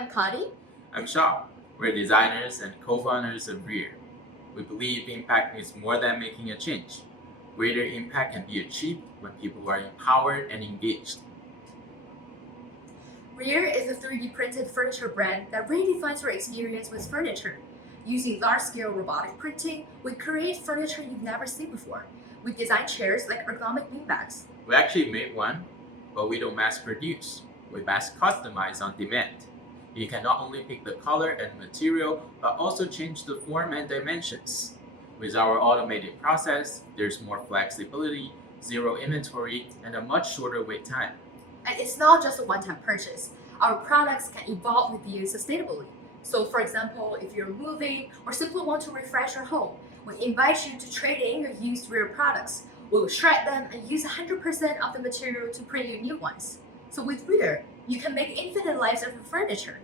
I'm Connie. I'm Shaw. We're designers and co-founders of Reer. We believe impact is more than making a change. Greater impact can be achieved when people are empowered and engaged. Reer is a 3D printed furniture brand that redefines your experience with furniture. Using large-scale robotic printing, we create furniture you've never seen before. We design chairs like ergonomic beanbags. We actually made one, but we don't mass produce. We mass customize on demand. You can not only pick the color and material, but also change the form and dimensions. With our automated process, there's more flexibility, zero inventory, and a much shorter wait time. And it's not just a one-time purchase. Our products can evolve with you sustainably. So for example, if you're moving or simply want to refresh your home, we invite you to trade in your used Reer products. We will shred them and use 100% of the material to print you new ones. So with Reer, you can make infinite lives of your furniture.